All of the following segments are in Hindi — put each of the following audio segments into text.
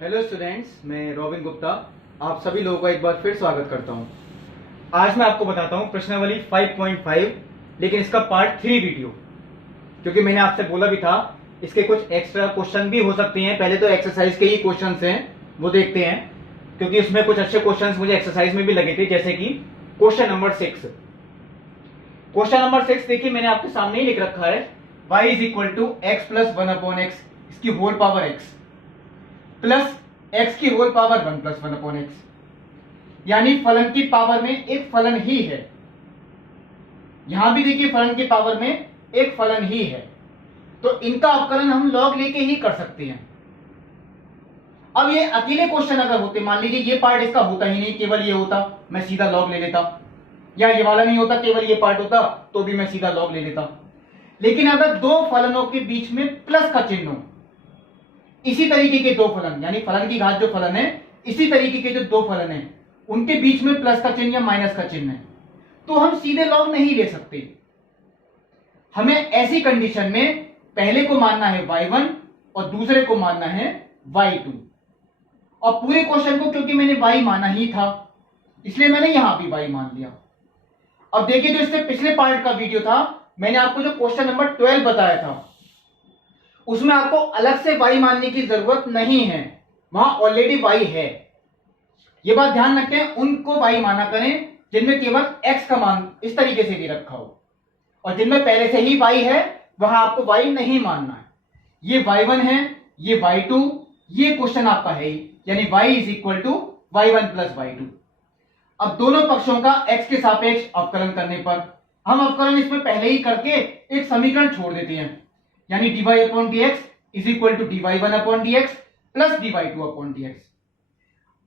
हेलो स्टूडेंट्स, मैं रॉबिन गुप्ता आप सभी लोगों का एक बार फिर स्वागत करता हूं। आज मैं आपको बताता हूं प्रश्नावली 5.5, लेकिन इसका पार्ट 3 वीडियो, क्योंकि मैंने आपसे बोला भी था इसके कुछ एक्स्ट्रा क्वेश्चन भी हो सकते हैं। पहले तो एक्सरसाइज के ही क्वेश्चन हैं वो देखते हैं, क्योंकि उसमें कुछ अच्छे क्वेश्चन मुझे एक्सरसाइज में भी लगे थे, जैसे कि क्वेश्चन नंबर 6। क्वेश्चन नंबर 6 देखिए, मैंने आपके सामने ही लिख रखा है y is equal to x plus 1/x, इसकी whole power x plus x की होल पावर 1 प्लस 1/x, यानी फलन की पावर में एक फलन ही है। यहां भी देखिए फलन की पावर में एक फलन ही है, तो इनका अवकलन हम लॉग लेके ही कर सकते हैं। अब ये अकेले क्वेश्चन अगर होते, मान लीजिए ये पार्ट इसका होता ही नहीं, केवल ये होता, मैं सीधा लॉग ले लेता, या ये वाला नहीं होता, केवल ये पार्ट होता, तो भी मैं सीधा लॉग ले लेता। लेकिन अगर दो फलनों के बीच में प्लस का चिन्ह हो, इसी तरीके के दो फलन, यानी फलन की घात जो फलन है, इसी तरीके के जो दो फलन है, उनके बीच में प्लस का चिन्ह या माइनस का चिन्ह है, तो हम सीधे लॉग नहीं ले सकते। हमें ऐसी कंडीशन में पहले को मानना है y1 और दूसरे को मानना है y2। और पूरे क्वेश्चन को क्योंकि मैंने y माना ही था, इसलिए मैंने यहां भी y मान लिया। अब देखिए, जो इससे पिछले पार्ट का वीडियो था, मैंने आपको जो क्वेश्चन नंबर 12 बताया था, उसमें आपको अलग से y मानने की जरूरत नहीं है, वहां ऑलरेडी y है। यह बात ध्यान रखते हैं, उनको y माना करें जिनमें केवल x का मान इस तरीके से दे रखा हो, और जिनमें पहले से ही y है वहां आपको y नहीं मानना है। ये y1 है, ये y2, ये क्वेश्चन आपका है ही, यानी y is equal to y1 plus y2। अब दोनों पक्षों का x के सापेक्ष अवकलन करने पर हम अवकलन इसमें पहले ही करके एक समीकरण छोड़ देते हैं, यानी dy upon dx is equal to dy1 upon dx plus dy2 upon dx।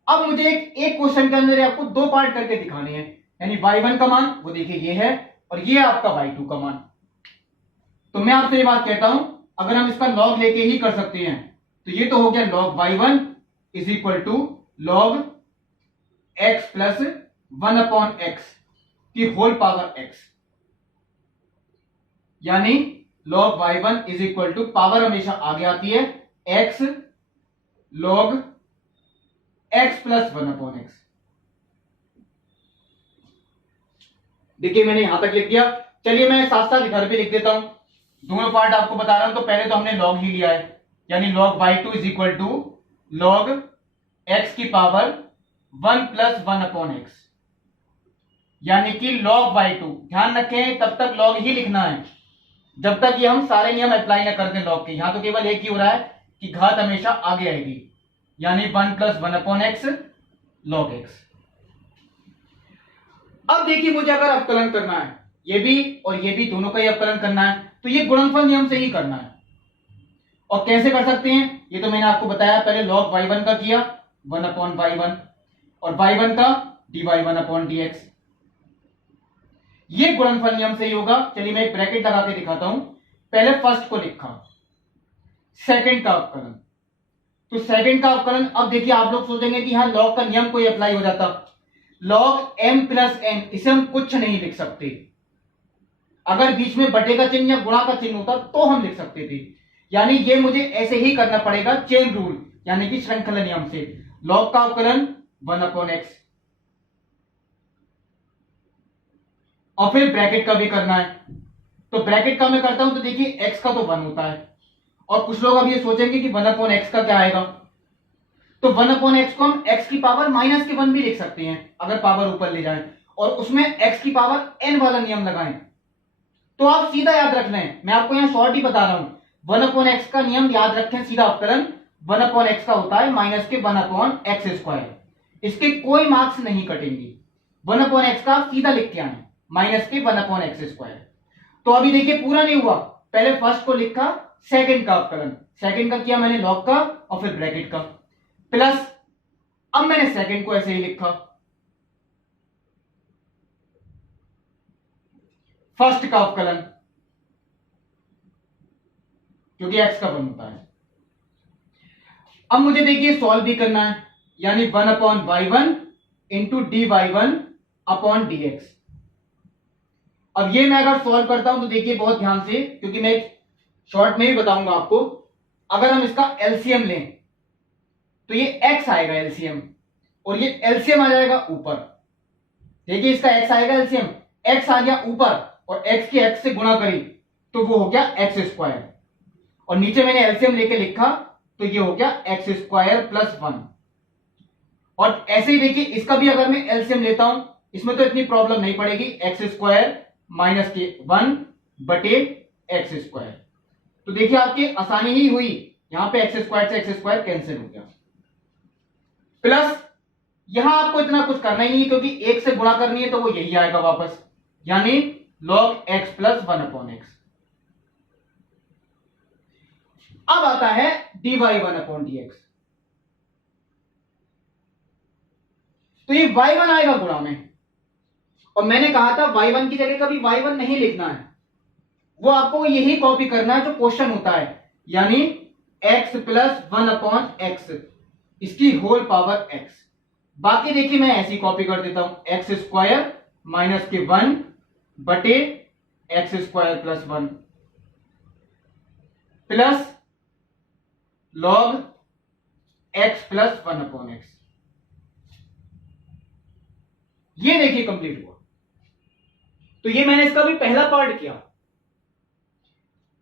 अब मुझे एक क्वेश्चन के अंदर आपको दो पार्ट करके दिखाने हैं, यानी y1 का मान वो देखिए ये है, और ये आपका y2 का मान। तो मैं आपसे ये बात कहता हूं, अगर हम इसका लॉग लेके ही कर सकते हैं, तो ये तो हो गया log y1 is equal to log x plus 1 upon x की होल पावर x, यानी log y1 is equal to, power हमेशा आगे आती है, x log x plus 1 upon x। देखिए मैंने यहां तक लिख दिया। चलिए मैं साथ साथ इधर भी लिख देता हूं, दोनों पार्ट आपको बता रहा हूं। तो पहले तो हमने लॉग ही लिया है, यानी log y2 is equal to log x की पावर 1 प्लस 1 अपॉन x, यानी कि लॉग y2। ध्यान रखें, तब तक लॉग ही लिखना है जब तक ये हम सारे नियम अप्लाई ना कर दें लॉग के। यहां तो केवल एक ही हो रहा है कि घात हमेशा आगे आएगी, यानी 1 plus 1 upon x log x। अब देखिए, मुझे अगर अवकलन करना है, ये भी और ये भी दोनों का ही अवकलन करना है, तो ये गुणनफल नियम से ही करना है। और कैसे कर सकते हैं, ये तो मैंने आपको बताया, पहले लॉग y1 का किया 1 अपॉन y1, और y1 का dy1 अपॉन dx, ये गुणनफल नियम से ही होगा। चलिए मैं एक ब्रैकेट लगा के दिखाता हूं। पहले फर्स्ट को लिखा, सेकंड का अवकलन, तो सेकंड का अवकलन। अब देखिए आप लोग सोचेंगे कि यहां लॉग का नियम कोई अप्लाई हो जाता, लॉग m प्लस n, इसे हम कुछ नहीं लिख सकते। अगर बीच में बटे का चिन्ह या गुणा का चिन्ह होता तो हम लिख सकते थे, यानी ये मुझे ऐसे ही करना पड़ेगा, चेन रूल, यानी कि श्रृंखला नियम से। लॉग का अवकलन 1 अपॉन x, और फिर ब्रैकेट का भी करना है। तो ब्रैकेट का मैं करता हूं, तो देखिए x का तो 1 होता है, और कुछ लोग अब ये सोचेंगे कि 1 अपॉन x का क्या आएगा, तो 1 अपॉन x को हम x की पावर माइनस के 1 भी लिख सकते हैं अगर पावर ऊपर ले जाएं, और उसमें x की पावर n वाला नियम लगाएं। तो आप सीधा याद रख लें, मैं आपको यहां शॉर्ट ही बता रहा हूं, 1 अपॉन x का नियम याद रखें, सीधा अवकलन 1 अपॉन x का होता है माइनस के 1 अपॉन एक्स स्क्वायर। इसके कोई मार्क्स नहीं कटेंगे, 1 अपॉन x का सीधा लिख के आए माइनस के 1 अपॉन एक्स स्क्वायर। तो अभी देखिए पूरा नहीं हुआ, पहले फर्स्ट को लिखा, सेकंड का अवकलन, सेकंड का किया मैंने लॉग का, और फिर ब्रैकेट का, प्लस अब मैंने सेकंड को ऐसे ही लिखा, फर्स्ट का अवकलन, क्योंकि x का 1 होता है। अब मुझे देखिए सॉल्व भी करना है, यानी 1 upon y1 into dy1 upon dx। अब ये मैं अगर सॉल्व करता हूं तो देखिए बहुत ध्यान से, क्योंकि मैं शॉर्ट में भी बताऊंगा आपको, अगर हम इसका एलसीएम लें तो ये x आएगा एलसीएम, और ये एलसीएम आ जाएगा ऊपर। देखिए इसका x आएगा एलसीएम, x आ गया ऊपर और x की x से गुणा करी तो वो हो गया एक्स स्क्वायर, और नीचे मैंने एलसीएम लेके लिखा तो ये हो गया एक्स स्क्वायर प्लस 1। और ऐसे ही देखिए इसका भी अगर मैं एलसीएम लेता हूं, इसमें तो इतनी प्रॉब्लम नहीं पड़ेगी, एक्स स्क्वायर माइनस के 1 बटे एक्स स्क्वायर। तो देखिए आपकी आसानी ही हुई, यहां पे एक्स स्क्वायर से एक्स स्क्वायर कैंसिल हो गया। प्लस यहां आपको इतना कुछ करना ही नहीं, क्योंकि एक से गुणा करनी है तो वो यही आएगा वापस, यानी log x प्लस 1/x। अब आता है dy 1/dx। तो ये y1 आएगा गुणा में, और मैंने कहा था y1 की जगह कभी y1 नहीं लिखना है, वो आपको यही कॉपी करना है जो क्वेश्चन होता है, यानी x प्लस 1/x, इसकी होल पावर x। बाकी देखिए मैं ऐसी कॉपी कर देता हूं, एक्स स्क्वायर माइनस के 1 बटे x square plus 1 plus log x plus 1/x। ये देखिए कंप्लीट हुआ। तो ये मैंने इसका भी पहला पार्ट किया।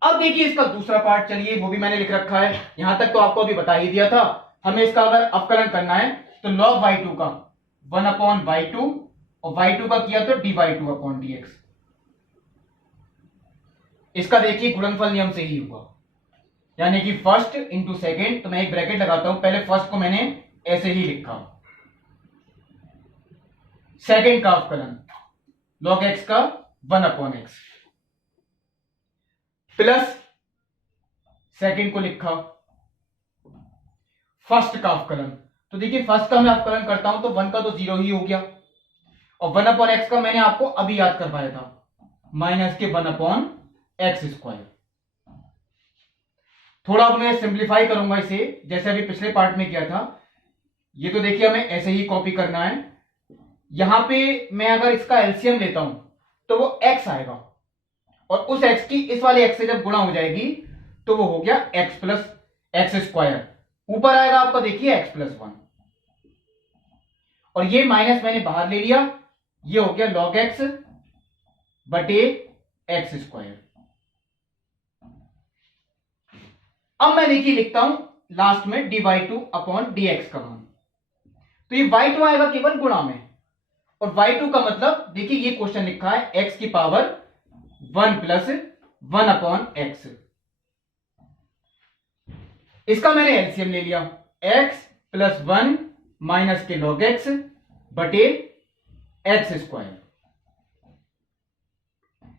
अब देखिए इसका दूसरा पार्ट, चलिए वो भी मैंने लिख रखा है, यहां तक तो आपको अभी बता ही दिया था। हमें इसका अगर अवकलन करना है तो log y2 का 1/y2 और y2 का किया तो dy2/dx। इसका देखिए गुणनफल नियम से ही हुआ, यानी कि फर्स्ट इंटू सेकेंड। तो मैं एक ब्रैकेट लगाता हूं, पहले फर्स्ट को मैंने ऐसे ही लिखा, सेकेंड का अवकलन log x का 1/x प्लस सेकेंड को लिखा फर्स्ट का अवकलन। तो देखिए फर्स्ट का मैं अवकलन करता हूं तो 1 का तो 0 ही हो गया, और 1/x का मैंने आपको अभी याद करवाया था, माइनस के 1/x स्क्वायर। थोड़ा अब मैं सिंप्लीफाई करूंगा इसे, जैसे अभी पिछले पार्ट में किया था। ये तो देखिए हमें ऐसे ही कॉपी करना है। यहां पे मैं अगर इसका एलसीएम लेता हूं तो वो x आएगा, और उस x की इस वाले x से जब गुणा हो जाएगी तो वो हो गया x प्लस एक्स स्क्वायर। ऊपर आएगा आपका देखिए x प्लस 1, और ये माइनस मैंने बाहर ले लिया, ये हो गया log x बटे एक्स स्क्वायर। अब मैं देखिए लिखता हूं लास्ट में dy2/dx का मान। तो ये y2 आएगा केवल गुणा में, और y2 का मतलब देखिए ये क्वेश्चन लिखा है x की पावर 1 प्लस 1/x। इसका मैंने एलसीएम ले लिया, x प्लस 1 माइनस के log x बटे एक्स स्क्वायर।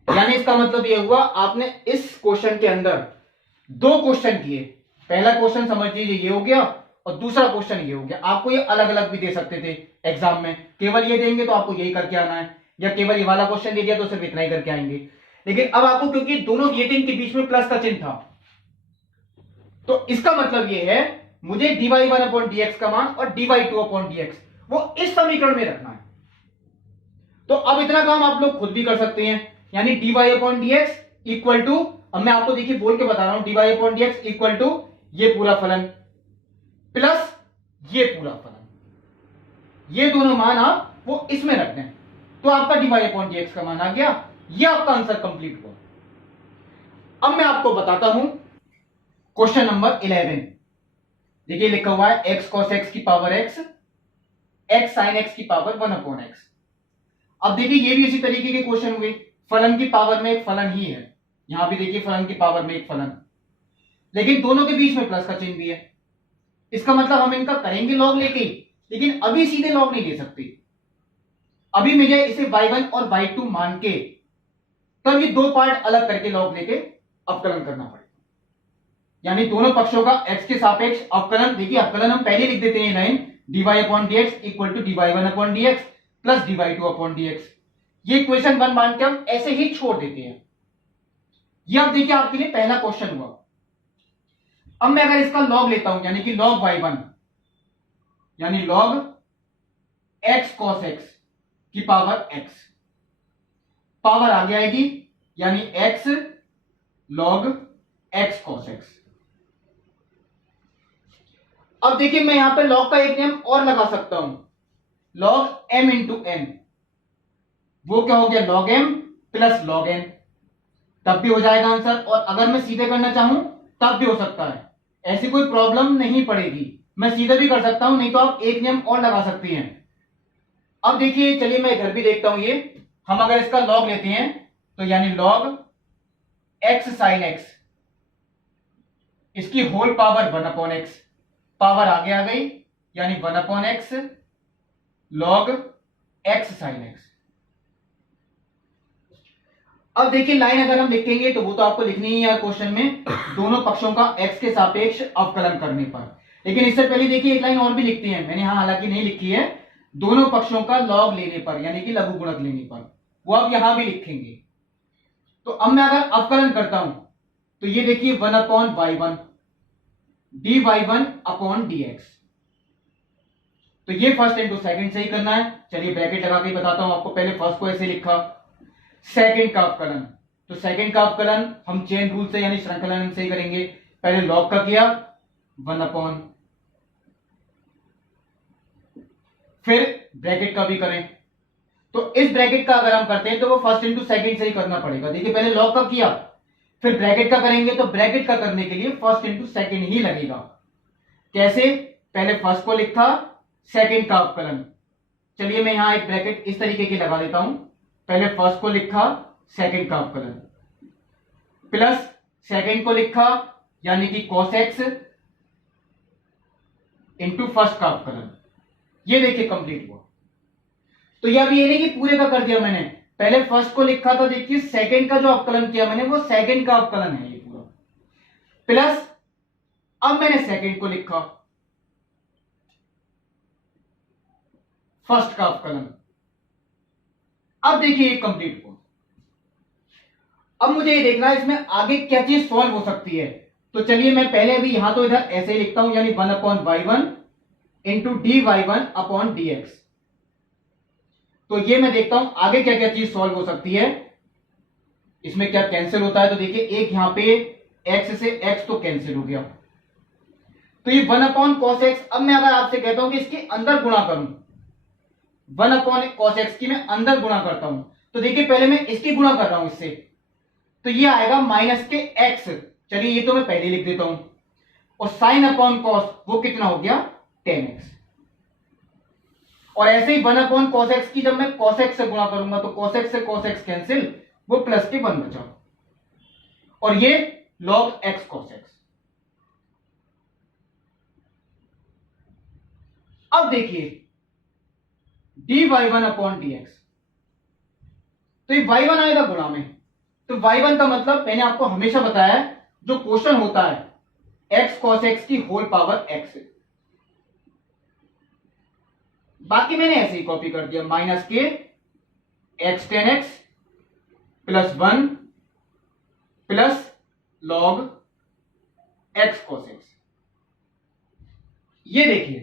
यानी इसका मतलब यह हुआ आपने इस क्वेश्चन के अंदर दो क्वेश्चन किए। पहला क्वेश्चन समझ लीजिए ये हो गया, और दूसरा क्वेश्चन ये हो गया। आपको ये अलग अलग भी दे सकते थे एग्जाम में, केवल ये देंगे तो आपको यही करके आना है, या केवल ये वाला क्वेश्चन दे दिया तो सिर्फ इतना ही करके आएंगे। लेकिन अब आपको, क्योंकि दोनों ये तीन के बीच में प्लस का चिन्ह था, तो इसका मतलब ये है मुझे dy1/dx का मान और dy2/dx वो इस समीकरण में रखना है। तो अब इतना काम आप लोग खुद भी कर सकते हैं, यानी dy/dx इक्वल टू, अब मैं आपको देखिए बोल के बता रहा हूं, dy/dx इक्वल टू ये पूरा फलन प्लस ये पूरा फलन, ये दोनों मान आप वो इसमें रख दें तो आपका dy/dx का मान आ गया। ये आपका आंसर कंप्लीट हुआ। अब मैं आपको बताता हूं क्वेश्चन नंबर 11। देखिए लिखा हुआ है x cos x की power x, x sin x की पावर 1/x। अब देखिए ये भी इसी तरीके के क्वेश्चन हुए, फलन की पावर में एक फलन ही है, यहां भी देखिए फलन की पावर में एक फलन, लेकिन दोनों के बीच में प्लस का चिन्ह भी है। इसका मतलब हम इनका करेंगे लॉग लेके, लेकिन अभी सीधे लॉग नहीं ले सकते। अभी मुझे इसे y1 और y2 मान के तब ये दो पार्ट अलग करके लॉग लेके अवकलन करना पड़ेगा, यानी दोनों पक्षों का x के सापेक्ष अवकलन। देखिए अवकलन हम पहले लिख देते हैं line dy/dx equal to dy1/dx plus dy2/dx। ये इक्वेशन 1 मान के हम ऐसे ही छोड़ देते हैं। ये अब देखिए आपके लिए पहला क्वेश्चन हुआ। अब मैं अगर इसका लॉग लेता हूं, यानी कि log y1 यानी log x cos x की पावर x, पावर आगे आएगी यानी x log x cos x। अब देखिए मैं यहां पे लॉग का एक नियम और लगा सकता हूं, लॉग m इंटू एन, वो क्या हो गया log m plus log n, तब भी हो जाएगा आंसर। और अगर मैं सीधे करना चाहूं तब भी हो सकता है, ऐसी कोई प्रॉब्लम नहीं पड़ेगी, मैं सीधे भी कर सकता हूं, नहीं तो आप एक नियम और लगा सकती हैं। अब देखिए चलिए मैं इधर भी देखता हूं, ये हम अगर इसका लॉग लेते हैं तो यानी लॉग x साइन x, इसकी होल पावर 1/x, पावर आगे आ गई यानी 1/x log x sign x। अब देखिए लाइन अगर हम लिखेंगे तो वो तो आपको लिखनी ही है क्वेश्चन में, दोनों पक्षों का x के सापेक्ष अवकलन करने पर। लेकिन इससे पहले देखिए एक लाइन और भी लिखती है, मैंने यहां हालांकि नहीं लिखी है, दोनों पक्षों का लॉग लेने पर यानी कि लघु गुणक लेने पर, वो आप यहां भी लिखेंगे। तो अब मैं अगर अवकलन करता हूं तो ये देखिए 1/y1 dy1 अपॉन dx, तो ये फर्स्ट इंटू सेकंड से ही करना है। चलिए ब्रैकेट लगा के बताता हूं आपको, पहले फर्स्ट को ऐसे लिखा, सेकंड का अवकलन, तो सेकंड का अवकलन हम चेन रूल से यानी श्रृंखला नियम से ही करेंगे। पहले लॉग का किया 1/, फिर ब्रैकेट का भी करें, तो इस ब्रैकेट का अगर हम करते हैं तो वो फर्स्ट इंटू सेकंड से ही करना पड़ेगा। देखिए पहले लॉग का किया फिर ब्रैकेट का करेंगे, तो ब्रैकेट का करने के लिए फर्स्ट इंटू सेकंड ही लगेगा। कैसे, पहले फर्स्ट को लिखा सेकंड का अवकलन, चलिए मैं यहां एक ब्रैकेट इस तरीके की लगा देता हूं, पहले फर्स्ट को लिखा सेकंड का अवकलन प्लस सेकंड को लिखा यानी कि cos x इंटू फर्स्ट का अवकलन, ये देखिए कंप्लीट हुआ। तो ये अभी ये नहीं कि पूरे का कर दिया मैंने, पहले फर्स्ट को लिखा तो देखिए सेकंड का जो अवकलन किया मैंने वो सेकंड का अवकलन है ये पूरा, प्लस अब मैंने सेकंड को लिखा फर्स्ट का अवकलन, अब देखिए ये कंप्लीट हुआ। अब मुझे ये देखना है इसमें आगे क्या चीज सॉल्व हो सकती है, तो चलिए मैं पहले अभी यहां तो इधर ऐसे ही लिखता हूं यानी 1/y1 into dy1 upon dx, तो ये मैं देखता हूं आगे क्या क्या चीज सॉल्व हो सकती है, इसमें क्या कैंसिल होता है। तो देखिए एक यहां पे x से x तो कैंसिल हो गया, तो ये 1/cos x, अब मैं अगर आपसे कहता हूं कि इसके अंदर गुणा करूं, 1/cos x की मैं अंदर गुणा करता हूं, तो देखिए पहले मैं इसकी गुणा कर रहा हूं इससे, तो ये आएगा माइनस के x, चलिए ये तो मैं पहले लिख देता हूं, और साइन अपॉन कॉस वो कितना हो गया 10x, और ऐसे ही 1/cos x की जब मैं cos x से गुणा करूंगा तो cos x से cos x कैंसिल, वो प्लस के 1 बचा, और ये log x cos x। अब देखिए dy1 अपॉन dx, तो ये y1 आएगा गुणा में, तो y1 का मतलब मैंने आपको हमेशा बताया है जो क्वेश्चन होता है x cos x की होल पावर x, बाकी मैंने ऐसे ही कॉपी कर दिया, माइनस के x tan x plus 1 plus log x cos x, ये देखिए।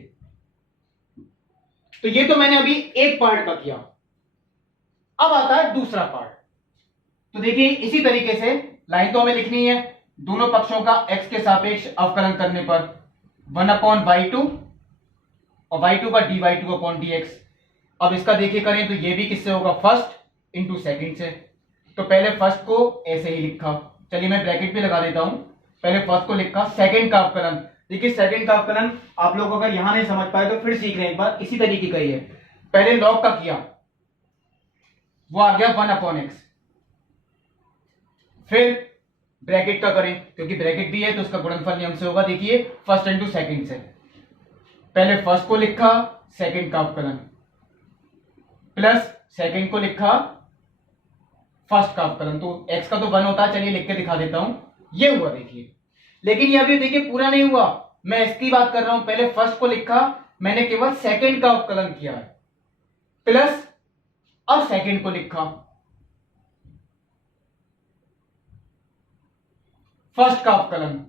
तो ये तो मैंने अभी एक पार्ट का किया, अब आता है दूसरा पार्ट। तो देखिए इसी तरीके से लाइन तो हमें लिखनी है, दोनों पक्षों का x के सापेक्ष अवकलन करने पर 1/y2 और y2 का dy2 अपॉन dx। अब इसका देखिए करें तो ये भी किससे होगा, फर्स्ट इंटू सेकेंड से, तो पहले फर्स्ट को ऐसे ही लिखा, चलिए मैं ब्रैकेट भी लगा देता हूं, पहले फर्स्ट को लिखा सेकंड का अवकलन, देखिए सेकंड का अवकलन आप लोग अगर यहां नहीं समझ पाए तो फिर सीख रहे हैं एक बार, इसी तरीके का ही है, पहले लॉग का किया वो आ गया 1/x, फिर ब्रैकेट का करें क्योंकि ब्रैकेट भी है तो उसका गुणनफल नियम से होगा, देखिए फर्स्ट इंटू सेकंड से, पहले फर्स्ट को लिखा सेकंड का अवकलन प्लस सेकंड को लिखा फर्स्ट का अवकलन, तो x का तो 1 होता है, चलिए लिख के दिखा देता हूं, ये हुआ देखिए। लेकिन ये अभी देखिए पूरा नहीं हुआ, मैं इसकी बात कर रहा हूं, पहले फर्स्ट को लिखा मैंने केवल सेकंड का अवकलन किया है, प्लस अब सेकंड को लिखा फर्स्ट का अवकलन,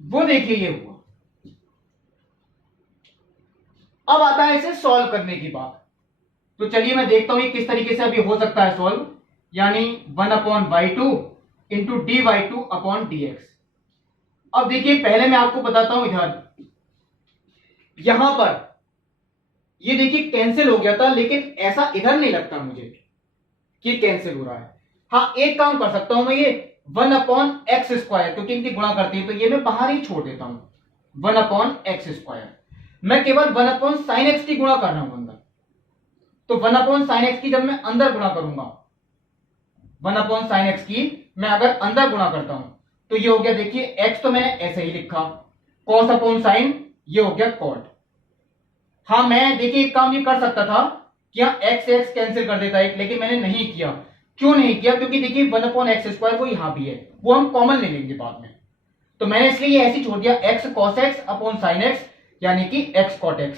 वो देखिए ये हुआ। अब आता है इसे सॉल्व करने की बात, तो चलिए मैं देखता हूं ये किस तरीके से अभी हो सकता है सॉल्व, यानी 1/y2 into dy2 upon dx, अब देखिए पहले मैं आपको बताता हूं, इधर यहां पर ये देखिए कैंसिल हो गया था, लेकिन ऐसा इधर नहीं लगता मुझे कि कैंसिल हो रहा है। हाँ, एक काम कर सकता हूं मैं, ये 1/x², क्योंकि इनकी गुणा करती है तो ये मैं बाहर ही छोड़ देता हूं, 1/x²। मैं केवल 1/sin x की गुणा कर रहा हूं अंदर, तो 1/sin x की जब मैं अंदर गुणा करूंगा, 1/sin x की मैं अगर अंदर गुणा करता हूं तो ये हो गया, देखिए x तो मैंने ऐसे ही लिखा, cos/sin ये हो गया cot। हाँ, मैं देखिए एक काम ये कर सकता था कि यहाँ x कैंसिल कर देता है, लेकिन मैंने नहीं किया। क्यों नहीं किया? क्योंकि देखिए 1/x² वो यहां भी है, वो हम कॉमन ले लेंगे बाद में, तो मैंने इसलिए ये ऐसे छोड़ दिया, x cos x/sin x यानी कि x cot x,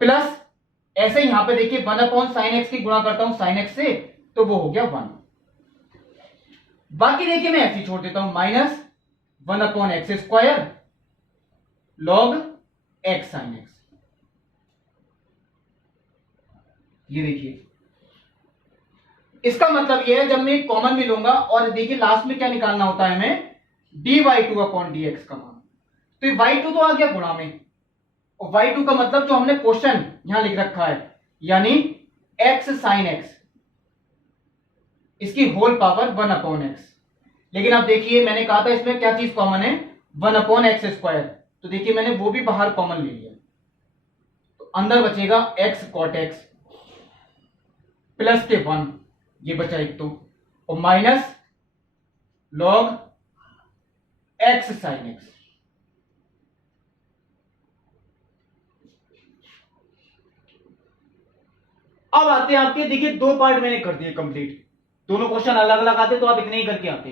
प्लस ऐसे यहां पे देखिए 1/sin x की गुणा करता हूं sin x से, तो वो हो गया 1। बाकी देखिए मैं ऐसे ही छोड़ देता हूं, minus 1/x² log x sin x। ये देखिए इसका मतलब ये है, जब मैं कॉमन भी लूंगा और देखिए लास्ट में क्या निकालना होता है हमें, dy2/dx का मान, तो ये y2 तो आ गया गुणा में, और y2 का मतलब जो हमने क्वेश्चन यहां लिख रखा है, यानी x sin x इसकी होल पावर 1/x। लेकिन अब देखिए मैंने कहा था इसमें क्या चीज कॉमन है, 1/x², तो देखिए मैंने वो भी बाहर कॉमन ले लिया, तो अंदर बचेगा x cot x प्लस के 1, ये बचा एक तो, और minus log x sin x। अब आते हैं आपके, देखिए दो पार्ट मैंने कर दिए कंप्लीट, दोनों क्वेश्चन अलग अलग आते तो आप इतने ही करके आते,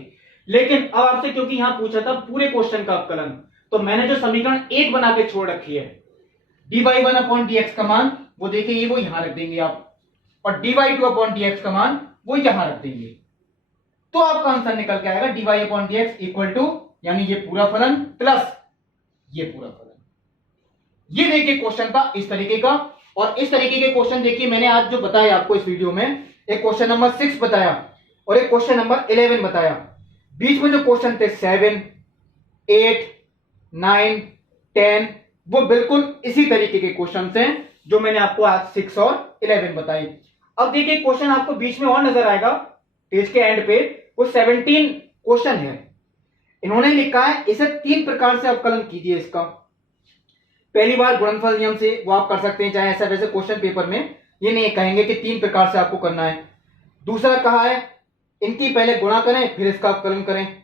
लेकिन अब आपसे क्योंकि यहां पूछा था पूरे क्वेश्चन का अवकलन, तो मैंने जो समीकरण 1 बना के छोड़ रखी है, dy1/dx का मान वो देखिए ये वो यहां रख देंगे आप, और dy2/dx का मान वो यहां रख देंगे, तो आपका आंसर निकल के आएगा dy/dx इक्वल टू, यानी ये पूरा फलन प्लस ये पूरा फलन। ये देखिए क्वेश्चन था इस तरीके का, और इस तरीके के क्वेश्चन देखिए मैंने आज जो बताया आपको इस वीडियो में, एक क्वेश्चन नंबर 6 बताया और एक क्वेश्चन नंबर 11 बताया, बीच में जो क्वेश्चन थे 7, 8, 9, 10 वो बिल्कुल इसी तरीके के क्वेश्चन हैं जो मैंने आपको आज 6 और 11 बताए। अब देखिए क्वेश्चन आपको बीच में और नजर आएगा पेज के एंड पे, वो 17 क्वेश्चन है, इन्होंने लिखा है इसे 3 प्रकार से अवकलन कीजिए इसका। पहली बार गुणनफल नियम से वो आप कर सकते हैं, चाहे ऐसा वैसे क्वेश्चन पेपर में ये नहीं कहेंगे कि 3 प्रकार से आपको करना है। दूसरा कहा है इनकी पहले गुणा करें फिर इसका अवकलन करें,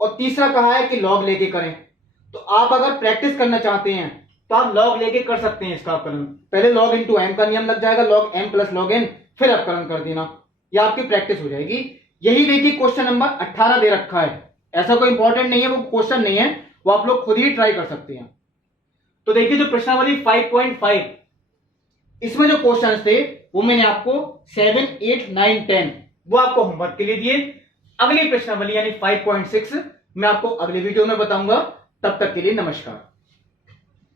और तीसरा कहा है कि लॉग लेके करें। तो आप अगर प्रैक्टिस करना चाहते हैं तो आप लॉग लेके कर सकते हैं इसका अवकलन, पहले लॉग इंटू एम का नियम लग जाएगा, log M plus log N, फिर अवकलन कर देना, ये आपकी प्रैक्टिस हो जाएगी। यही देखिए क्वेश्चन नंबर 18 दे रखा है, ऐसा कोई इंपॉर्टेंट नहीं है, वो क्वेश्चन नहीं है, वो आप लोग खुद ही ट्राई कर सकते हैं। तो देखिए जो प्रश्नावली 5.5 इसमें जो क्वेश्चंस थे वो मैंने आपको 7, 8, 9, 10 वो आपको होमवर्क के लिए दिए। अगली प्रश्नावली यानी 5.6 मैं आपको अगले वीडियो में बताऊंगा। तब तक के लिए नमस्कार।